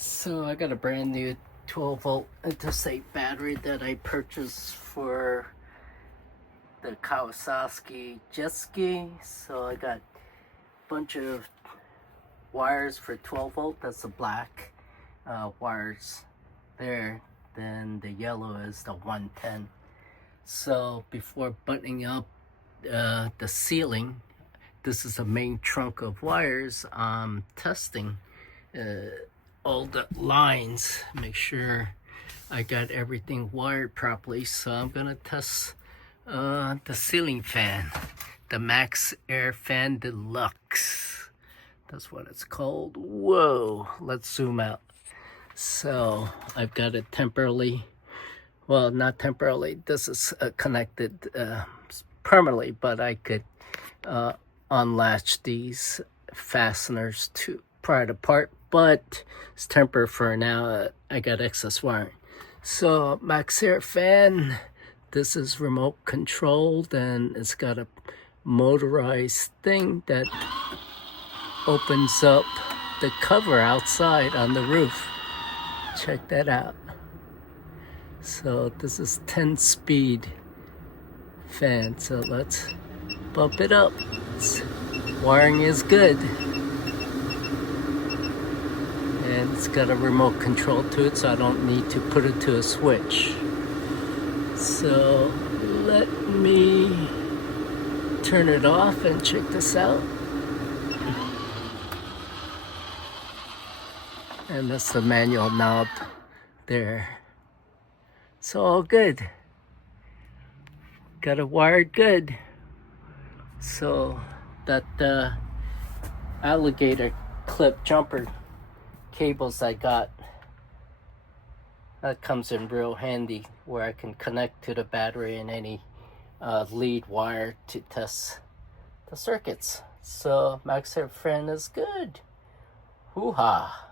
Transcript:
So I got a brand new 12 volt interstate battery that I purchased for the Kawasaki jet ski. So I got a bunch of wires for 12 volt. That's the black wires there. Then the yellow is the 110. So before buttoning up the ceiling, this is the main trunk of wires. I'm testing all the lines, make sure I got everything wired properly. So I'm gonna test the ceiling fan, the Maxxair Fan Deluxe. That's what it's called. Whoa, let's zoom out. So I've got it temporarily, well, not temporarily, this is connected permanently, but I could unlatch these fasteners to pry it apart, but it's temporary for now. I got excess wiring. So Maxxair fan, this is remote controlled, and it's got a motorized thing that opens up the cover outside on the roof. Check that out. So this is 10-speed fan, so let's bump it up. Wiring is good, and it's got a remote control to it, so I don't need to put it to a switch. So let me turn it off and check this out. And that's the manual knob there. So all good. Got it wired good. So that alligator clip jumper cables I got, that comes in real handy, where I can connect to the battery and any lead wire to test the circuits. So Maxxair Fan is good. Hoo-ha.